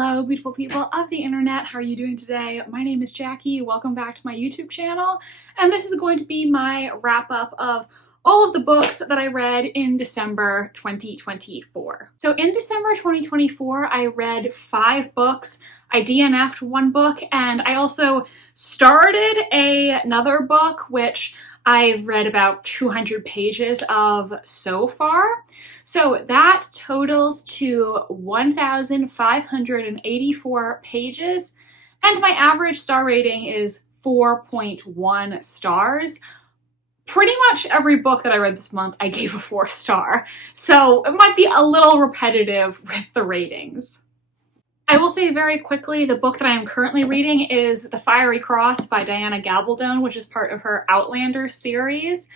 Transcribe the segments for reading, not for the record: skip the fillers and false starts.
Hello, beautiful people of the internet. How are you doing today? My name is Jackie. Welcome back to my YouTube channel. And this is going to be my wrap up of all of the books that I read in December 2024. So in December 2024, I read 5 books. I DNF'd 1 book, and I also started another book, which I've read about 200 pages of so far. So that totals to 1,584 pages, and my average star rating is 4.1 stars. Pretty much every book that I read this month, I gave a 4-star. So it might be a little repetitive with the ratings. I will say very quickly, the book that I am currently reading is The Fiery Cross by Diana Gabaldon, which is part of her Outlander series.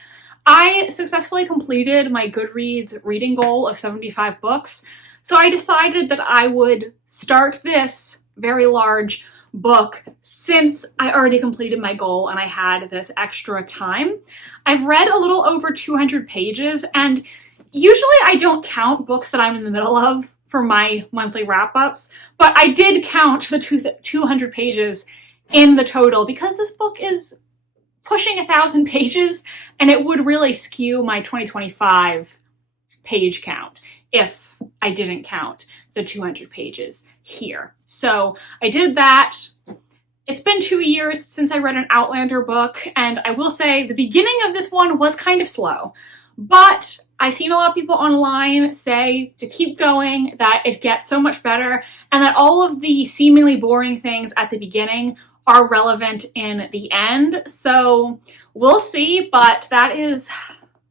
I successfully completed my Goodreads reading goal of 75 books, so I decided that I would start this very large book since I already completed my goal and I had this extra time. I've read a little over 200 pages, and usually I don't count books that I'm in the middle of for my monthly wrap-ups, but I did count the 200 pages in the total because this book is pushing 1,000 pages, and it would really skew my 2025 page count if I didn't count the 200 pages here. So I did that. It's been 2 years since I read an Outlander book, and I will say the beginning of this one was kind of slow, but I've seen a lot of people online say to keep going, that it gets so much better, and that all of the seemingly boring things at the beginning are relevant in the end. So we'll see, but that is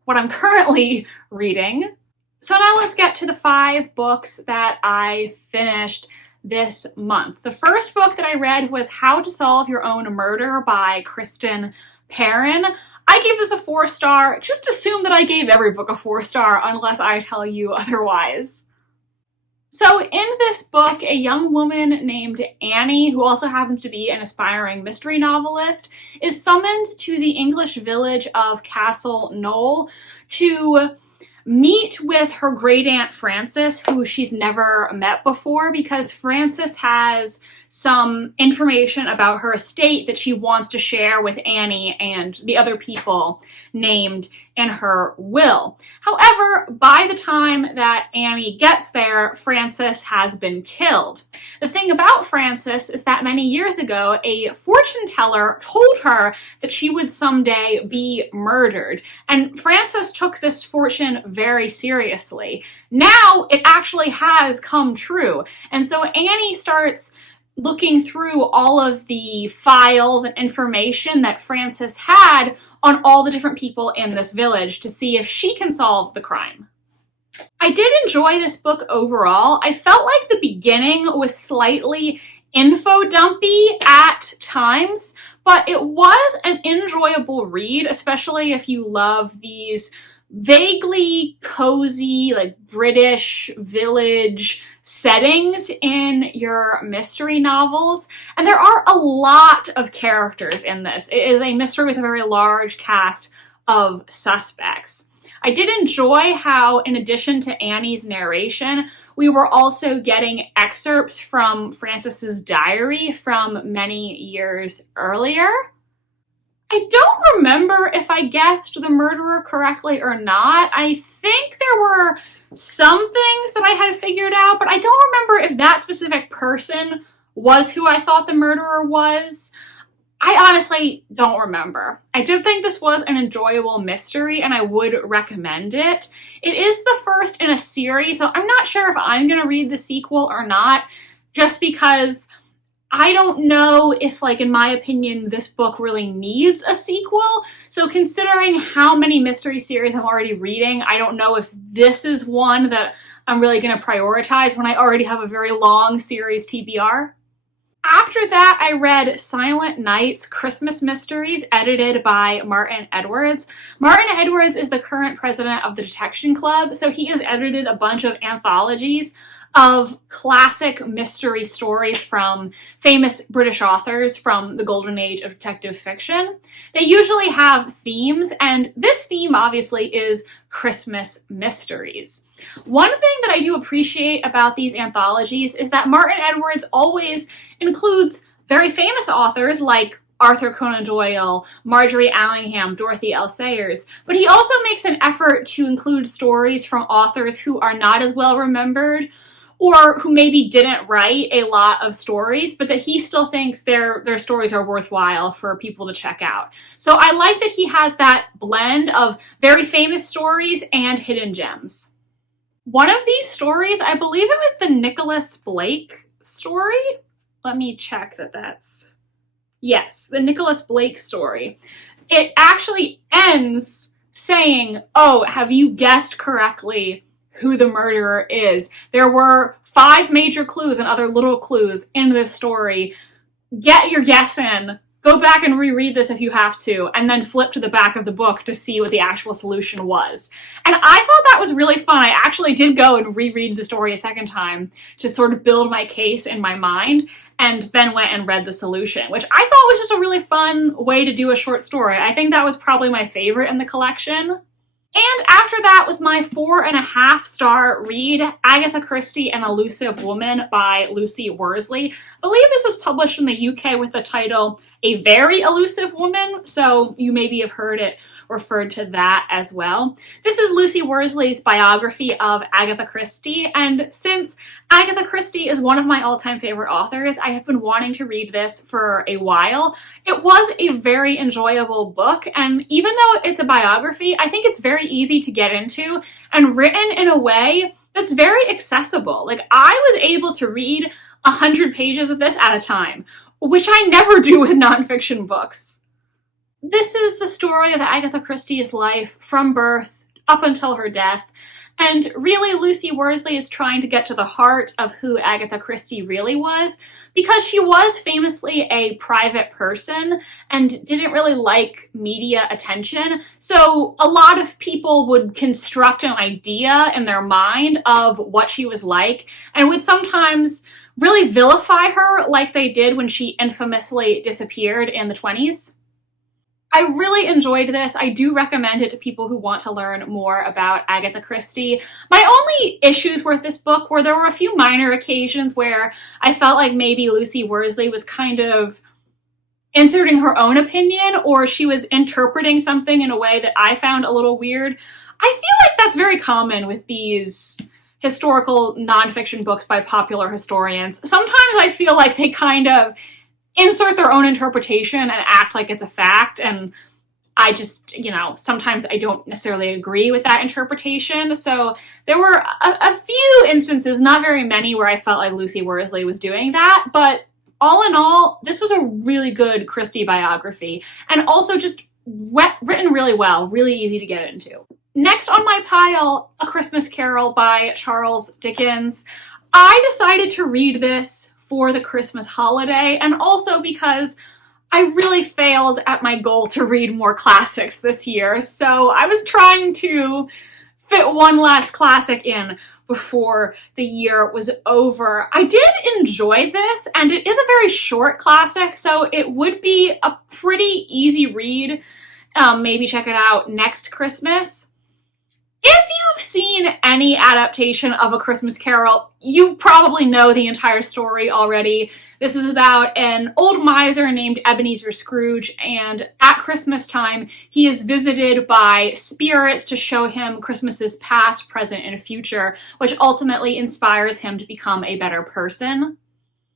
what I'm currently reading. So now let's get to the 5 books that I finished this month. The first book that I read was How to Solve Your Own Murder by Kristen Perrin. I gave this a 4-star. Just assume that I gave every book a 4-star unless I tell you otherwise. So in this book, a young woman named Annie, who also happens to be an aspiring mystery novelist, is summoned to the English village of Castle Knoll to meet with her great-aunt Frances, who she's never met before, because Frances has some information about her estate that she wants to share with Annie and the other people named in her will. However, by the time that Annie gets there, Frances has been killed. The thing about Frances is that many years ago, a fortune teller told her that she would someday be murdered, and Frances took this fortune very seriously. Now it actually has come true, and so Annie starts looking through all of the files and information that Frances had on all the different people in this village to see if she can solve the crime. I did enjoy this book overall. I felt like the beginning was slightly info dumpy at times, but it was an enjoyable read, especially if you love these vaguely cozy, like British village settings in your mystery novels. And there are a lot of characters in this. It is a mystery with a very large cast of suspects. I did enjoy how, in addition to Annie's narration, we were also getting excerpts from Frances's diary from many years earlier. I don't remember if I guessed the murderer correctly or not. I think there were some things that I had figured out, but I don't remember if that specific person was who I thought the murderer was. I honestly don't remember. I did think this was an enjoyable mystery, and I would recommend it. It is the first in a series, so I'm not sure if I'm going to read the sequel or not, just because I don't know if, like, in my opinion, this book really needs a sequel. So considering how many mystery series I'm already reading, I don't know if this is one that I'm really going to prioritize when I already have a very long series TBR. After that, I read Silent Night's Christmas Mysteries, edited by Martin Edwards. Martin Edwards is the current president of the Detection Club, so he has edited a bunch of anthologies of classic mystery stories from famous British authors from the golden age of detective fiction. They usually have themes, and this theme obviously is Christmas mysteries. One thing that I do appreciate about these anthologies is that Martin Edwards always includes very famous authors like Arthur Conan Doyle, Marjorie Allingham, Dorothy L. Sayers, but he also makes an effort to include stories from authors who are not as well remembered or who maybe didn't write a lot of stories, but that he still thinks their stories are worthwhile for people to check out. So I like that he has that blend of very famous stories and hidden gems. One of these stories, I believe it was the Nicholas Blake story. Let me check that's... Yes, the Nicholas Blake story. It actually ends saying, oh, have you guessed correctly who the murderer is? There were 5 major clues and other little clues in this story. Get your guess in. Go back and reread this if you have to, and then flip to the back of the book to see what the actual solution was. And I thought that was really fun. I actually did go and reread the story a second time to sort of build my case in my mind, and then went and read the solution, which I thought was just a really fun way to do a short story. I think that was probably my favorite in the collection. And after that was my 4.5-star read, Agatha Christie and Elusive Woman by Lucy Worsley. I believe this was published in the UK with the title A Very Elusive Woman, so you maybe have heard it referred to that as well. This is Lucy Worsley's biography of Agatha Christie, and since Agatha Christie is one of my all-time favorite authors, I have been wanting to read this for a while. It was a very enjoyable book, and even though it's a biography, I think it's very easy to get into and written in a way that's very accessible. Like, I was able to read 100 pages of this at a time, which I never do with nonfiction books. This is the story of Agatha Christie's life from birth up until her death, and really Lucy Worsley is trying to get to the heart of who Agatha Christie really was, because she was famously a private person and didn't really like media attention. So a lot of people would construct an idea in their mind of what she was like, and would sometimes really vilify her like they did when she infamously disappeared in the 1920s. I really enjoyed this. I do recommend it to people who want to learn more about Agatha Christie. My only issues with this book were there were a few minor occasions where I felt like maybe Lucy Worsley was kind of inserting her own opinion, or she was interpreting something in a way that I found a little weird. I feel like that's very common with these historical nonfiction books by popular historians. Sometimes I feel like they kind of insert their own interpretation and act like it's a fact, and I just, sometimes I don't necessarily agree with that interpretation. So there were a few instances, not very many, where I felt like Lucy Worsley was doing that, but all in all, this was a really good Christie biography, and also just written really well, really easy to get into. Next on my pile, A Christmas Carol by Charles Dickens. I decided to read this for the Christmas holiday, and also because I really failed at my goal to read more classics this year, so I was trying to fit one last classic in before the year was over. I did enjoy this, and it is a very short classic, so it would be a pretty easy read. Maybe check it out next Christmas. If you've seen any adaptation of A Christmas Carol, you probably know the entire story already. This is about an old miser named Ebenezer Scrooge, and at Christmas time, he is visited by spirits to show him Christmases past, present, and future, which ultimately inspires him to become a better person.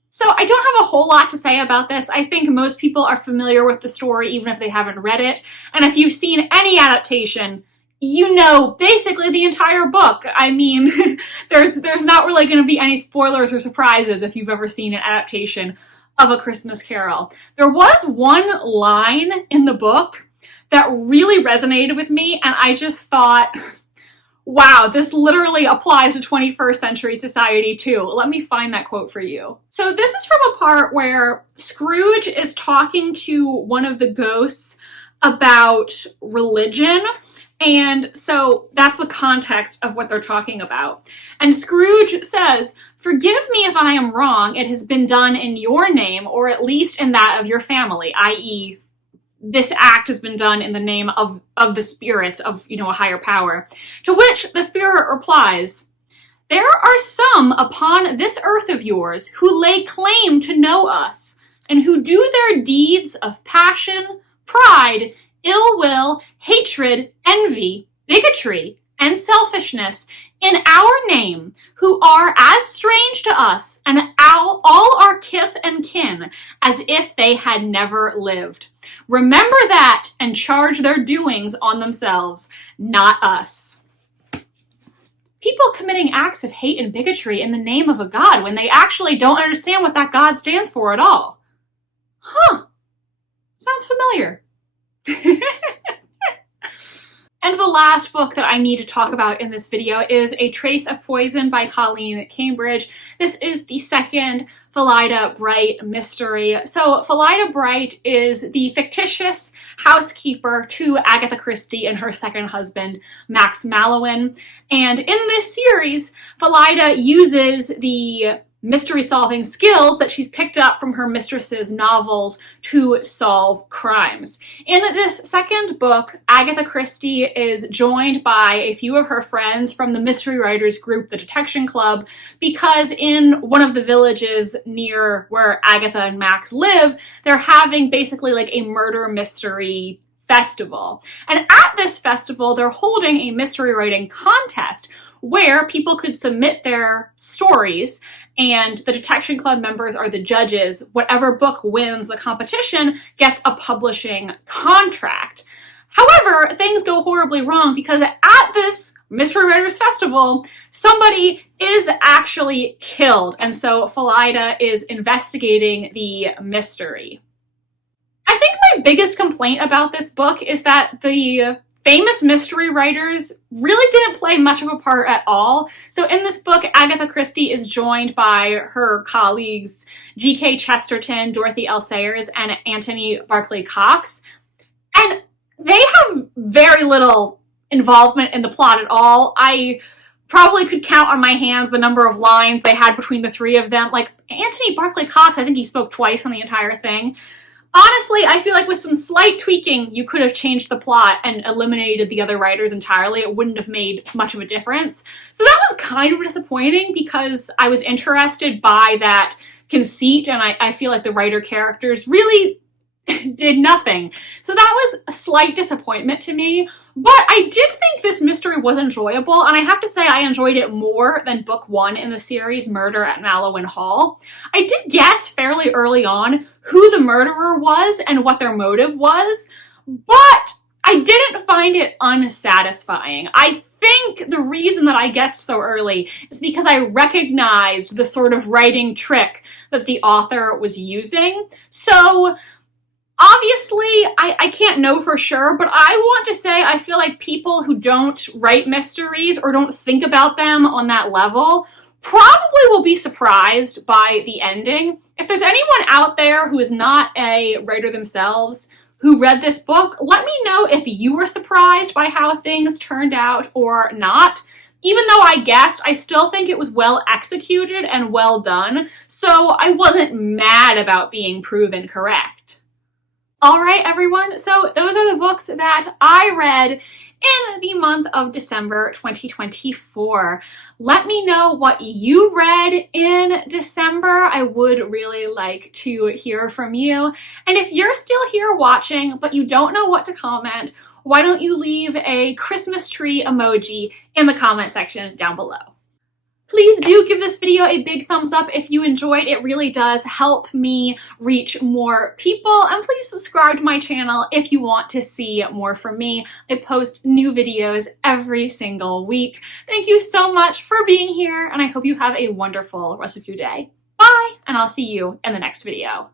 So I don't have a whole lot to say about this. I think most people are familiar with the story, even if they haven't read it. And if you've seen any adaptation, you know basically the entire book. I mean, there's not really going to be any spoilers or surprises if you've ever seen an adaptation of A Christmas Carol. There was one line in the book that really resonated with me, and I just thought, wow, this literally applies to 21st century society too. Let me find that quote for you. So this is from a part where Scrooge is talking to one of the ghosts about religion, And so that's the context of what they're talking about. And Scrooge says, "Forgive me if I am wrong. It has been done in your name, or at least in that of your family," i.e., this act has been done in the name of the spirits of, a higher power. To which the spirit replies, "There are some upon this earth of yours who lay claim to know us, and who do their deeds of passion, pride, ill will, hatred, envy, bigotry, and selfishness in our name, who are as strange to us and all our kith and kin as if they had never lived. Remember that and charge their doings on themselves, not us." People committing acts of hate and bigotry in the name of a god when they actually don't understand what that god stands for at all. Huh. Sounds familiar. And the last book that I need to talk about in this video is A Trace of Poison by Colleen Cambridge. This is the second Phillida Bright mystery. So Phillida Bright is the fictitious housekeeper to Agatha Christie and her second husband, Max Mallowan. And in this series, Phillida uses the mystery-solving skills that she's picked up from her mistress's novels to solve crimes. In this second book, Agatha Christie is joined by a few of her friends from the mystery writers group, the Detection Club, because in one of the villages near where Agatha and Max live, they're having basically like a murder mystery festival. And at this festival, they're holding a mystery writing contest where people could submit their stories, and the Detection Club members are the judges. Whatever book wins the competition gets a publishing contract. However, things go horribly wrong because at this Mystery Writers Festival, somebody is actually killed, and so Phillida is investigating the mystery. I think my biggest complaint about this book is that the famous mystery writers really didn't play much of a part at all. So in this book, Agatha Christie is joined by her colleagues G.K. Chesterton, Dorothy L. Sayers, and Anthony Barclay Cox. And they have very little involvement in the plot at all. I probably could count on my hands the number of lines they had between the three of them. Like Anthony Barclay Cox, I think he spoke twice on the entire thing. Honestly, I feel like with some slight tweaking, you could have changed the plot and eliminated the other writers entirely. It wouldn't have made much of a difference. So that was kind of disappointing because I was interested by that conceit, and I feel like the writer characters really did nothing. So that was a slight disappointment to me, but I did think this mystery was enjoyable, and I have to say I enjoyed it more than book one in the series, Murder at Mallowan Hall. I did guess fairly early on who the murderer was and what their motive was, but I didn't find it unsatisfying. I think the reason that I guessed so early is because I recognized the sort of writing trick that the author was using. So obviously, I can't know for sure, but I want to say I feel like people who don't write mysteries or don't think about them on that level probably will be surprised by the ending. If there's anyone out there who is not a writer themselves who read this book, let me know if you were surprised by how things turned out or not. Even though I guessed, I still think it was well executed and well done, so I wasn't mad about being proven correct. All right, everyone, so those are the books that I read in the month of December 2024. Let me know what you read in December. I would really like to hear from you. And if you're still here watching, but you don't know what to comment, why don't you leave a Christmas tree emoji in the comment section down below. Please do give this video a big thumbs up if you enjoyed. It really does help me reach more people. And please subscribe to my channel if you want to see more from me. I post new videos every single week. Thank you so much for being here, and I hope you have a wonderful rest of your day. Bye, and I'll see you in the next video.